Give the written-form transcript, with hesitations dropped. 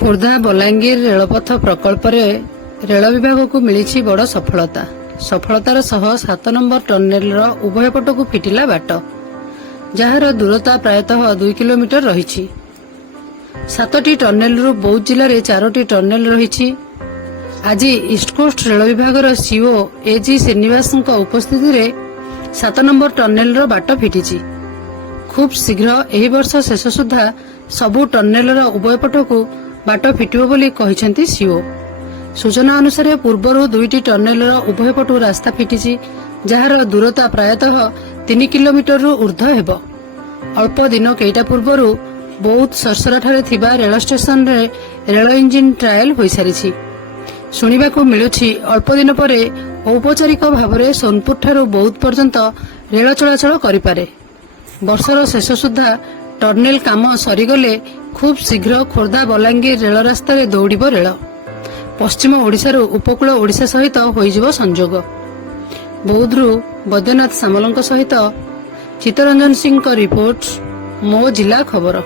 ଖୋର୍ଦ୍ଧା ବଲାଙ୍ଗୀର ରେଳପଥ ପ୍ରକଳ୍ପରେ ରେଳ ବିଭାଗକୁ ମିଳିଛି ବଡ଼ ସଫଳତା। ସଫଳତାର ସହ 7 ନମ୍ବର ଟନେଲର ଉଭୟ ପଟକୁ ଫିଟିଲା ବାଟ, ଯାହାର ଦୂରତା ପ୍ରାୟତଃ 2 କିଲୋମିଟର ରହିଛି। 7ଟି ଟନେଲରୁ ବୌଦ୍ଧ ଜିଲ୍ଲାରେ 4ଟି ଟନେଲ ରହିଛି। ଆଜି ଇଷ୍ଟକୋଷ୍ଟ ରେଳ ବିଭାଗର ସିଓ ଏଜି ଶ୍ରୀନିବାସଙ୍କ ଉପସ୍ଥିତିରେ 7 ନମ୍ବର ଟନେଲର ବାଟ ଫିଟିଛି। ଖୁବ୍ ଶୀଘ୍ର ଏହି ବର୍ଷ ଶେଷ ସୁଦ୍ଧା ସବୁ ଟନେଲର ଉଭୟ ପଟକୁ ବାଟ ଫିଟିବ ବୋଲି କହିଛନ୍ତି ସିଓ। ସୂଚନା ଅନୁସାରେ ପୂର୍ବରୁ 2ଟି ଟନେଲର ଉଭୟ ପଟୁ ରାସ୍ତା ଫିଟିଛି, ଯାହାର ଦୂରତା ପ୍ରାୟତଃ 3 କିଲୋମିଟରରୁ ଉର୍ଦ୍ଧ୍ୱ ହେବ। ଅଳ୍ପ ଦିନ କେଇଟା ପୂର୍ବରୁ ବୌଦ୍ଧ ସର୍ସରାଠାରେ ଥିବା ରେଳ ଷ୍ଟେସନରେ ରେଳ ଇଞ୍ଜିନ ଟ୍ରାଏଲ ହୋଇସାରିଛି। ଶୁଣିବାକୁ ମିଳୁଛି ଅଳ୍ପ ଦିନ ପରେ ଔପଚାରିକ ଭାବରେ ସୋନପୁରଠାରୁ ବୌଦ୍ଧ ପର୍ଯ୍ୟନ୍ତ ରେଳ ଚଳାଚଳ କରିପାରେ। ବର୍ଷର ଶେଷ ସୁଦ୍ଧା ଟନେଲ କାମ ସରିଗଲେ ଖୁବ୍ ଶୀଘ୍ର ଖୋର୍ଦ୍ଧା ବଲାଙ୍ଗୀର ରେଳ ରାସ୍ତାରେ ଦୌଡ଼ିବ ରେଳ। ପଶ୍ଚିମ ଓଡ଼ିଶାରୁ ଉପକୂଳ ଓଡ଼ିଶା ସହିତ ହୋଇଯିବ ସଂଯୋଗ। ବୌଦ୍ଧରୁ ବୈଦ୍ୟନାଥ ସାମଲଙ୍କ ସହିତ ଚିତ୍ତରଞ୍ଜନ ସିଂଙ୍କ ରିପୋର୍ଟ, ମୋ ଜିଲ୍ଲା ଖବର।